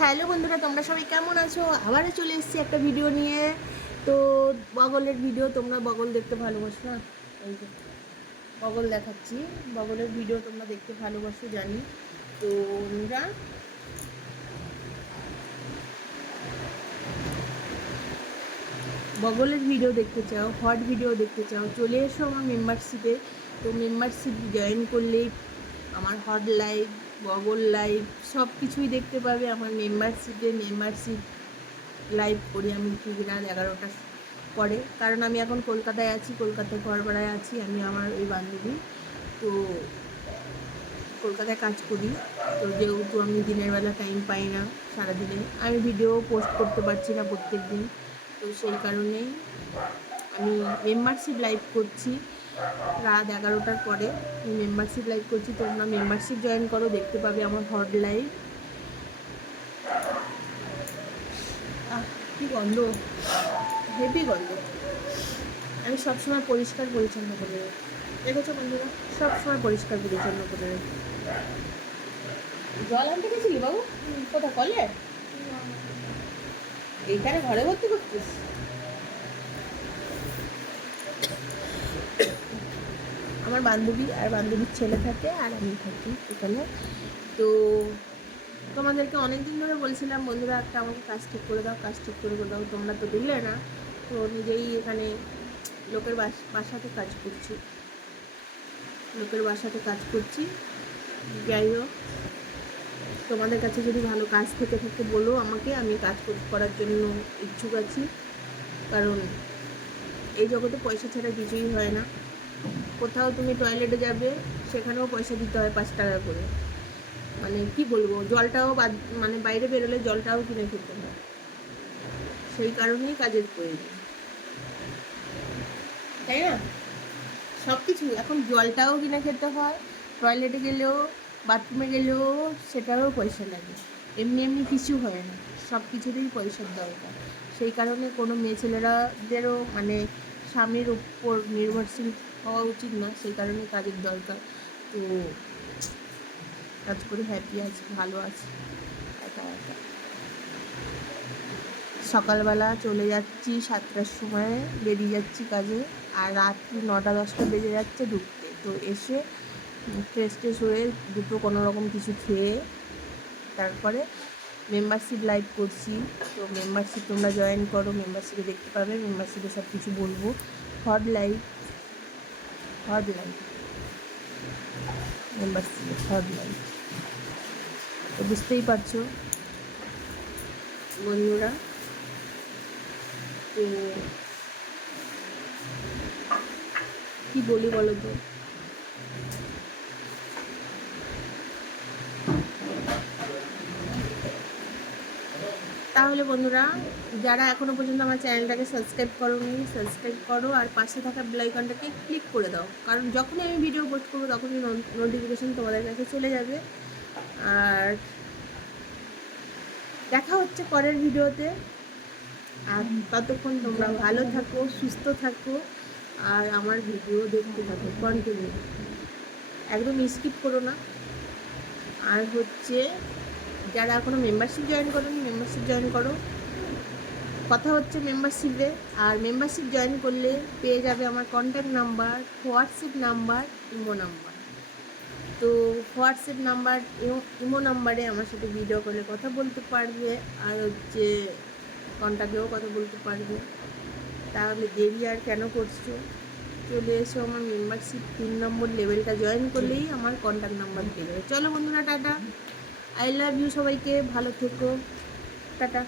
Hello বন্ধুরা, তোমরা সবাই কেমন আছো? আবারও চলে এসেছি একটা ভিডিও নিয়ে। তো বগলের ভিডিও তোমরা বগল দেখতে ভালোবাসো না? এই যে বগল দেখাচ্ছি। বগলের ভিডিও তোমরা দেখতে ভালোবাসো, জানি। তো বন্ধুরা, বগলের ভিডিও দেখতে চাও হট ভিডিও দেখতে চাও, চলে এসো আমার মেম্বারশিপে তো মেম্বারশিপ জয়েন করলেই আমার হট লাইভ বগল লাইভ সব কিছুই দেখতে পাবে আমার মেম্বারশিপে মেম্বারশিপ লাইভ করি আমি ঠিক রাত এগারোটার পরে। কারণ আমি এখন কলকাতায় আছি কলকাতায় ঘর ভাড়ায় আছি, আমি আমার ওই বান্ধবী। তো কলকাতায় কাজ করি। তো যেহেতু আমি দিনের বেলা টাইম পাই না সারাদিনে, আমি ভিডিও পোস্ট করতে পারছি না প্রত্যেক দিন তো সেই কারণেই আমি মেম্বারশিপ লাইভ করছি। রাত এগারোটার পরে আমি মেম্বারশিপ লাইভ করছি। তোমরা মেম্বারশিপ জয়েন করো, দেখতে পাবে আমার হট লাইভ কি গন্ধ? হেভি গন্ধ। আমি সবসময় পরিষ্কার, পরিচ্ছন্ন করে রাখি। দেখেছ বন্ধুরা? সবসময় পরিষ্কার, পরিচ্ছন্ন করে রাখি। জল আনতে গেছিলি বাবু? কোথায়? কলে? এইখানে ঘরে ভর্তি করছিস? আমার বান্ধবী আর বান্ধবীর ছেলে থাকে আর আমি থাকি এখানে। তো তোমাদেরকে অনেক দিন ধরে বলছিলাম, বন্ধুরা, একটা আমাকে কাজ ঠিক করে দাও, কাজ ঠিক করে দাও, তোমরা তো দিলে না। তো নিজেই এখানে লোকের বাস, বাসাতে কাজ করছি। লোকের বাসাতে কাজ করছি। যাই হোক, তোমাদের কাছে যদি ভালো কাজ থেকে থাকে বলো আমাকে, আমি কাজ কর- করার জন্য ইচ্ছুক আছি। কারণ এই জগতে পয়সা ছাড়া কিছুই হয় না। কোথাও তুমি টয়লেটে যাবে, সেখানেও পয়সা দিতে হয় পাঁচ টাকা করে। মানে কি বলব, জলটাও বাদ মানে বাইরে বেরোলে জলটাও কিনে খেতে হয়। সেই কারণেই কাজের প্রয়োজন। তাই না? সব কিছু এখন জলটাও কিনে খেতে হয় টয়লেটে গেলেও বাথরুমে গেলেও সেটারও পয়সা লাগে। এমনি এমনি কিছু হয় না সব কিছুতেই পয়সার দরকার। সেই কারণে কোনো মেয়ে ছেলেরাদেরও মানে স্বামীর উপর নির্ভরশীল হওয়া উচিত না, সেই কারণে কাজের দরকার। তো কাজ করে হ্যাপি আছি, ভালো আছি, একা একা। সকালবেলা চলে যাচ্ছি সাতটার সময়, বেরিয়ে যাচ্ছি কাজে, আর রাত্রি নটা, দশটা বেজে যাচ্ছে ঢুকতে। তো এসে ফ্রেশ ট্রেশ হয়ে দুটো কোনো রকম কিছু খেয়ে তারপরে মেম্বারশিপ লাইভ করছি। তো মেম্বারশিপ তোমরা জয়েন করো মেম্বারশিপে দেখতে পাবে মেম্বারশিপে সব কিছু বলব। Hot live hot live see hot live তো বুঝতেই পারছ বন্ধুরা তো কি বলি বলো তো তাহলে বন্ধুরা, যারা এখনও পর্যন্ত আমার চ্যানেলটাকে সাবস্ক্রাইব করোনি সাবস্ক্রাইব করো আর পাশে থাকা বেলাইকনটাকে ক্লিক করে দাও। কারণ যখনই আমি ভিডিও পোস্ট করব, তখনই নোটিফিকেশান তোমাদের কাছে চলে যাবে। আর দেখা হচ্ছে পরের ভিডিওতে আর ততক্ষণ তোমরা ভালো থাকো, সুস্থ থাকো, আর আমার ভিডিও দেখতে থাকো কন্টিনিউ একদম স্কিপ করো না। আর হচ্ছে যারা এখনও মেম্বারশিপ জয়েন করোনি মেম্বারশিপ জয়েন করো। কথা হচ্ছে মেম্বারশিপে আর মেম্বারশিপ জয়েন করলে পেয়ে যাবে আমার contact number WhatsApp number imo number তো হোয়াটসঅ্যাপ নাম্বার ইমো নাম্বারে আমার সাথে ভিডিও কলে কথা বলতে পারবে, আর হচ্ছে কন্ট্যাক্টেও কথা বলতে পারবে। তাহলে দেরি আর কেন করছ? চলে এসো আমার মেম্বারশিপ তিন নম্বর লেভেলটা জয়েন করলেই আমার কন্ট্যাক্ট নাম্বার পেয়ে যাবে। চলো বন্ধুরা, টাটা। আই লাভ ইউ সবাইকে ভালো থেকো। টাটা।